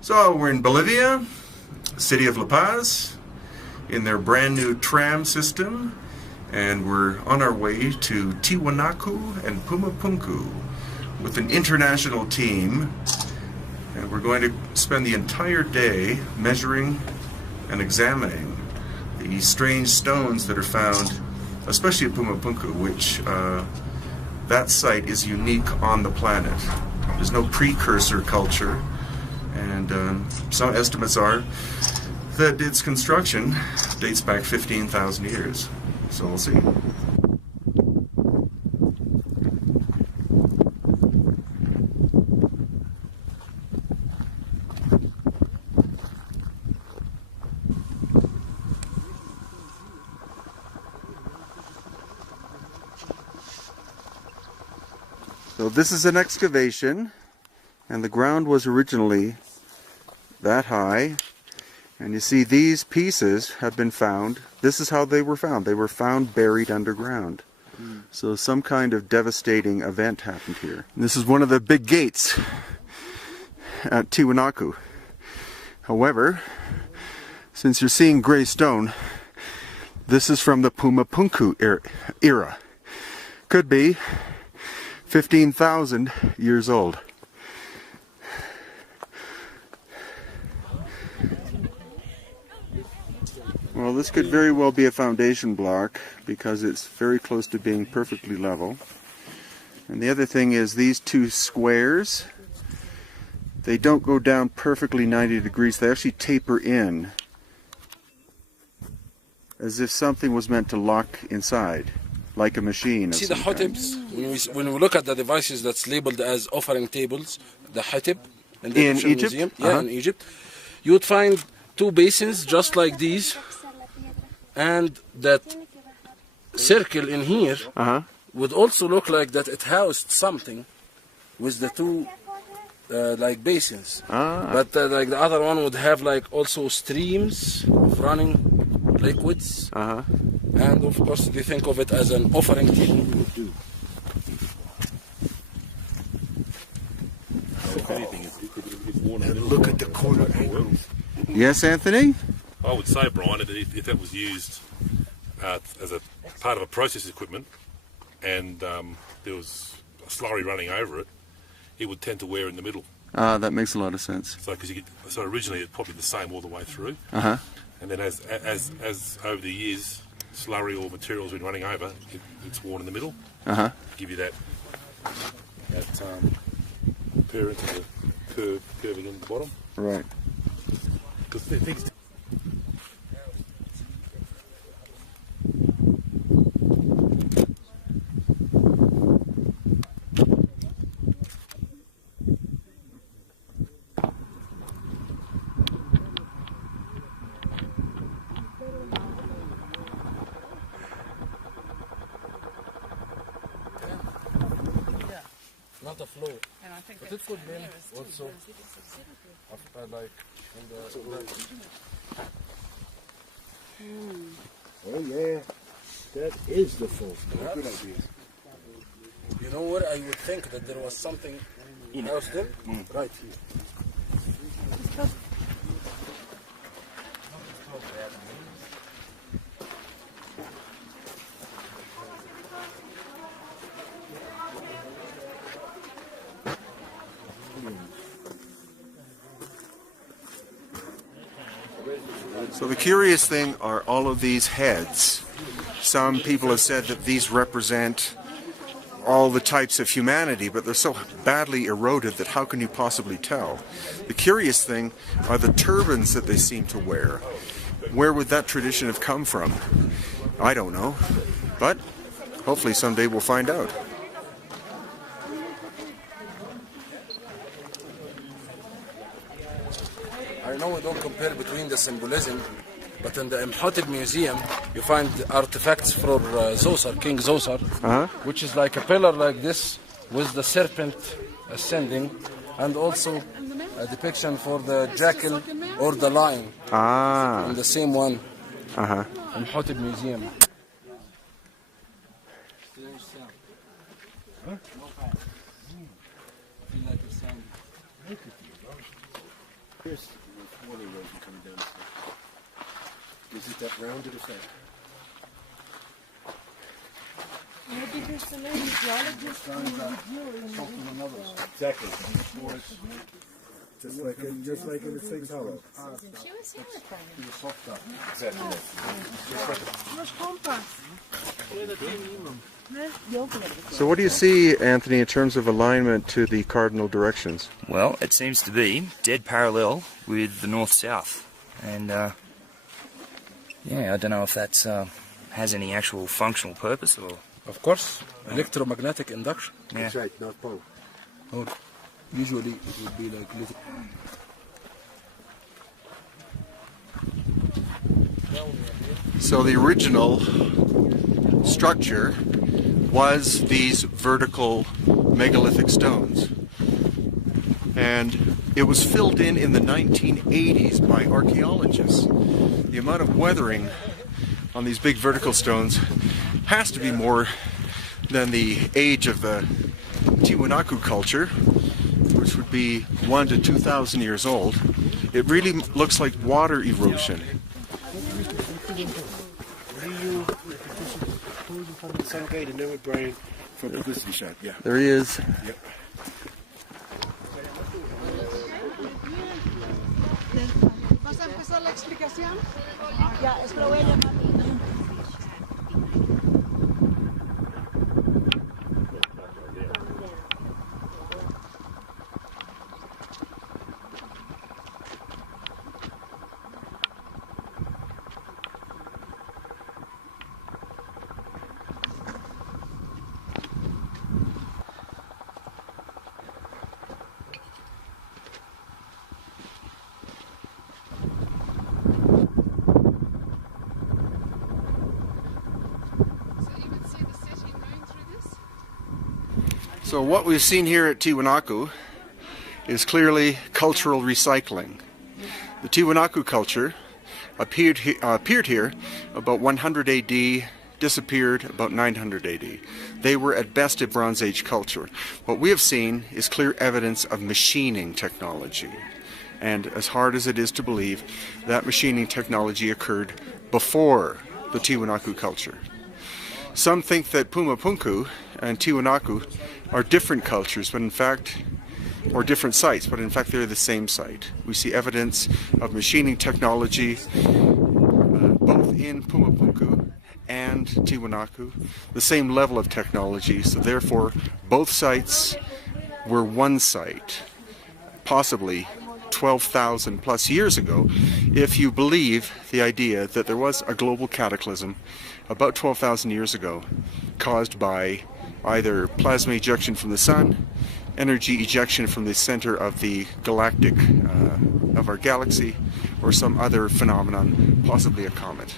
So we're in Bolivia, city of La Paz, in their brand new tram system, and we're on our way to TIWANAKU and Pumapunku with an international team, and we're going to spend the entire day measuring and examining the strange stones that are found, especially at Pumapunku, which that site is unique on the planet. There's no precursor culture. And some estimates are that its construction dates back 15,000 years. So we'll see. So this is an excavation, and the ground was originally that high, and you see these pieces have been found. This is how they were found. They were found buried underground. So some kind of devastating event happened here. And this is one of the big gates at TIWANAKU. However, since you're seeing gray stone, this is from the Pumapunku era. Could be 15,000 years old. Well, this could very well be a foundation block because it's very close to being perfectly level. And the other thing is these two squares, they don't go down perfectly 90 degrees. They actually taper in as if something was meant to lock inside, like a machine. See the hotibs? When we look at the devices that's labeled as offering tables, the hotib in the Egyptian Egypt? Museum, in Egypt, you would find two basins just like these. And that circle in here would also look like that it housed something with the two like basins. But like the other one would have like also streams of running liquids. And of course they think of it as an offering table. And look at the corner angles. Yes, Anthony? I would say, Brian, if that was used as a part of a process equipment and there was a slurry running over it, it would tend to wear in the middle. That makes a lot of sense. So, so originally it's probably the same all the way through, and then as over the years, slurry or material's been running over, it's worn in the middle. Give you that appearance of the curving in the bottom. Right. Because things. Not a flow. And I think but it could be also like Oh yeah, that is the false god. Good idea. You know what? I would think that there was something else there, right here. So the curious thing are all of these heads. Some people have said that these represent all the types of humanity, but they're so badly eroded that how can you possibly tell? The curious thing are the turbans that they seem to wear. Where would that tradition have come from? I don't know, but hopefully someday we'll find out. I know we don't compare between the symbolism But in the Imhotep Museum, you find artifacts for Zoser, King Zoser, which is like a pillar like this with the serpent ascending, and also a depiction for the jackal or the lion. In the same one. Imhotep Museum. Here's water erosion coming down. Is it that rounded effect? Exactly. Just like in the Sphinx Hollow. Exactly. So what do you see, Anthony, in terms of alignment to the cardinal directions? Well, it seems to be dead parallel with the north-south. And, yeah, I don't know if that has any actual functional purpose or... Of course, electromagnetic induction. Yeah. That's right, North Pole. Or usually it would be like little. So the original structure was these vertical megalithic stones. And it was filled in the 1980s by archaeologists. The amount of weathering on these big vertical stones has to be more than the age of the TIWANAKU culture, which would be 1,000 to 2,000 years old. It really looks like water erosion. Celebrate and then with Brian for the publicity shot, yeah. There he is. Yep. ¿Vas a empezar la explicación? Ya, es que lo voy a llamar. So what we've seen here at TIWANAKU is clearly cultural recycling. The TIWANAKU culture appeared here about 100 AD, disappeared about 900 AD. They were at best a Bronze Age culture. What we have seen is clear evidence of machining technology. And as hard as it is to believe, that machining technology occurred before the TIWANAKU culture. Some think that Pumapunku and TIWANAKU are different cultures, but in fact, or different sites, but in fact they're the same site. We see evidence of machining technology both in Pumapunku and TIWANAKU, the same level of technology, so therefore both sites were one site, possibly 12,000 plus years ago, if you believe the idea that there was a global cataclysm about 12,000 years ago caused by either plasma ejection from the sun, energy ejection from the center of the galactic, of our galaxy, or some other phenomenon, possibly a comet.